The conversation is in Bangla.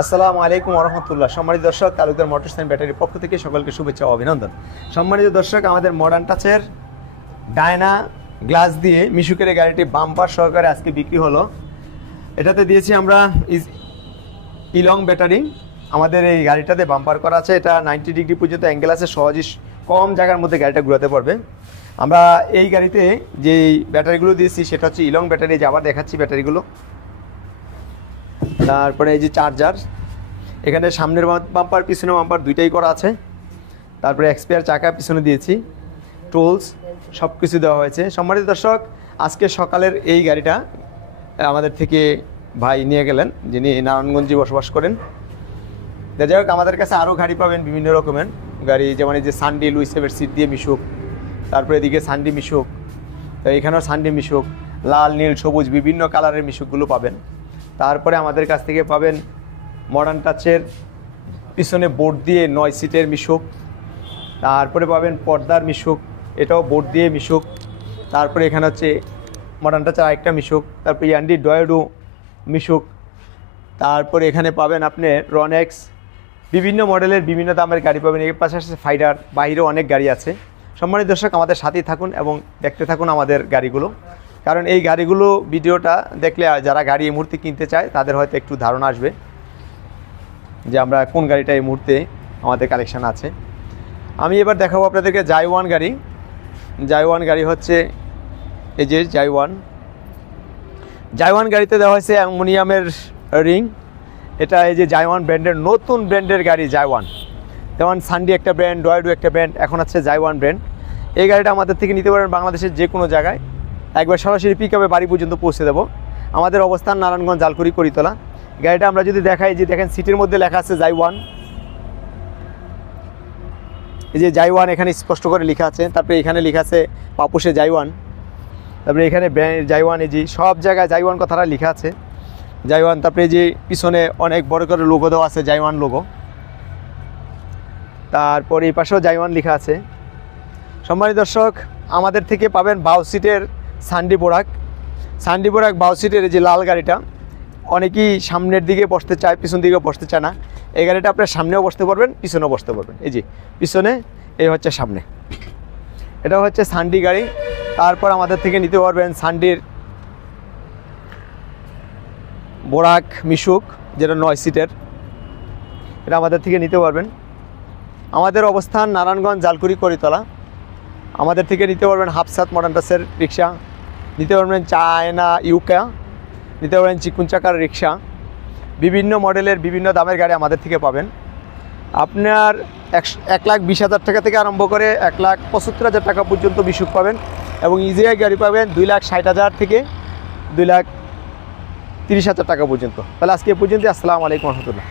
আসসালামু আলাইকুম ওয়া রাহমাতুল্লাহ। সম্মানিত দর্শক, তালুকদার মোটরস এন্ড ব্যাটারির পক্ষ থেকে সকলকে শুভেচ্ছা ও অভিনন্দন। সম্মানিত দর্শক, আমাদের মডার্ন টাচের ডায়না গ্লাস দিয়ে মিশুকের গাড়িটি বাম্পার সহকারে আজকে বিক্রি হলো। এটাতে দিয়েছি আমরা ইলং ব্যাটারি। আমাদের এই গাড়িটাতে বাম্পার করা আছে, এটা 90 ডিগ্রি পর্যন্ত অ্যাঙ্গেল আছে, সহজেই কম জায়গার মধ্যে গাড়িটা ঘুরাতে পারবে। আমরা এই গাড়িতে যে ব্যাটারিগুলো দিয়েছি সেটা হচ্ছে ইলং ব্যাটারি, যে আবার দেখাচ্ছি ব্যাটারিগুলো। তারপরে এই যে চার্জার, এখানে সামনের বাম্পার পিছনের বাম্পার দুইটাই করা আছে। তারপরে এক্সপায়ার চাকা পিছনে দিয়েছি, টুলস সব কিছু দেওয়া হয়েছে। সম্মানিত দর্শক, আজকে সকালের এই গাড়িটা আমাদের থেকে ভাই নিয়ে গেলেন, যিনি নারায়ণগঞ্জে বসবাস করেন। যাই হোক, আমাদের কাছে আরও গাড়ি পাবেন বিভিন্ন রকমের গাড়ি, যেমন এই যে সানডি লুইসেভের সিট দিয়ে মিশুক, তারপরে এদিকে সানডি মিশুক, তো এখানেও সানডি মিশুক, লাল নীল সবুজ বিভিন্ন কালারের মিশুকগুলো পাবেন। তারপরে আমাদের কাছ থেকে পাবেন মডার্ন টাচের পিছনে বোর্ড দিয়ে 9 সিটের মিশুক। তারপরে পাবেন পর্দার মিশুক, এটাও বোর্ড দিয়ে মিশুক। তারপরে এখানে হচ্ছে মডার্ন টাচের আরেকটা মিশুক। তারপরে ইয়ান্ডি ডয়েডো মিশুক। তারপরে এখানে পাবেন আপনি রনেক্স, বিভিন্ন মডেলের বিভিন্ন দামের গাড়ি পাবেন। এর পাশাপাশি ফাইডার, বাইরেও অনেক গাড়ি আছে। সম্মানিত দর্শক, আমাদের সাথেই থাকুন এবং দেখতে থাকুন আমাদের গাড়িগুলো, কারণ এই গাড়িগুলো ভিডিওটা দেখলে যারা গাড়ি এই মুহূর্তে কিনতে চায় তাদের হয়তো একটু ধারণা আসবে যে আমরা কোন গাড়িটা এই মুহূর্তে আমাদের কালেকশান আছে। আমি এবার দেখাবো আপনাদেরকে জাইওয়ান গাড়ি। জাইওয়ান গাড়ি হচ্ছে এই যে জাইওয়ান গাড়িতে দেওয়া হয়েছে অ্যালুমিনিয়ামের রিং। এটা এই যে জাইওয়ান ব্র্যান্ডের নতুন ব্র্যান্ডের গাড়ি জাইওয়ান। যেমন সানডি একটা ব্র্যান্ড, ডয়েডো একটা ব্র্যান্ড, এখন আছে জাইওয়ান ব্র্যান্ড। এই গাড়িটা আমাদের থেকে নিতে পারেন বাংলাদেশের যে কোনো জায়গায়, একবার সরাসরি পিকআপে বাড়ি পর্যন্ত পৌঁছে দেবো। আমাদের অবস্থান নারায়ণগঞ্জ জালকুড়ি করিতলা। গাড়িটা আমরা যদি দেখাই, যে দেখেন সিটের মধ্যে লেখা আছে জাইওয়ান, এই যে জাইওয়ান এখানে স্পষ্ট করে লেখা আছে। তারপরে এখানে লেখা আছে পাপুসে জাইওয়ান, তারপরে এখানে জাইওয়ান, এই যে সব জায়গায় জাইওয়ান কথাটা লেখা আছে জাইওয়ান। তারপরে যে পিছনে অনেক বড় করে লোগো দেওয়া আছে, জাইওয়ান লোগো। তারপরে এই পাশেও জাইওয়ান লেখা আছে। সম্মানিত দর্শক, আমাদের থেকে পাবেন 22 সিটের সানডি বোরাক বাউ সিটের এই যে লাল গাড়িটা। অনেকেই সামনের দিকে বসতে চায়, পিছন দিকে বসতে চায় না। এই গাড়িটা আপনার সামনেও বসতে পারবেন, পিছনেও বসতে পারবেন। এই যে পিছনে, এই হচ্ছে সামনে, এটা হচ্ছে সানডি গাড়ি। তারপর আমাদের থেকে নিতে পারবেন সানডির বোরাক মিশুক, যেটা 9 সিটের, এটা আমাদের থেকে নিতে পারবেন। আমাদের অবস্থান নারায়ণগঞ্জ জালকুড়ি করিতলা। আমাদের থেকে নিতে পারবেন হাফসাত মডার্ন টাচের রিক্সা, নিতে পারবেন চায়না ইউকা, নিতে পারবেন চিকুন চাকার রিক্সা। বিভিন্ন মডেলের বিভিন্ন দামের গাড়ি আমাদের থেকে পাবেন। আপনার 1,20,000 টাকা থেকে আরম্ভ করে 1,75,000 টাকা পর্যন্ত মিশুক পাবেন, এবং ইজিআই গাড়ি পাবেন 2,60,000 থেকে 2,30,000 টাকা পর্যন্ত। তাহলে আজকে এ পর্যন্ত। আসসালামু আলাইকুম রহমতুল্লাহ।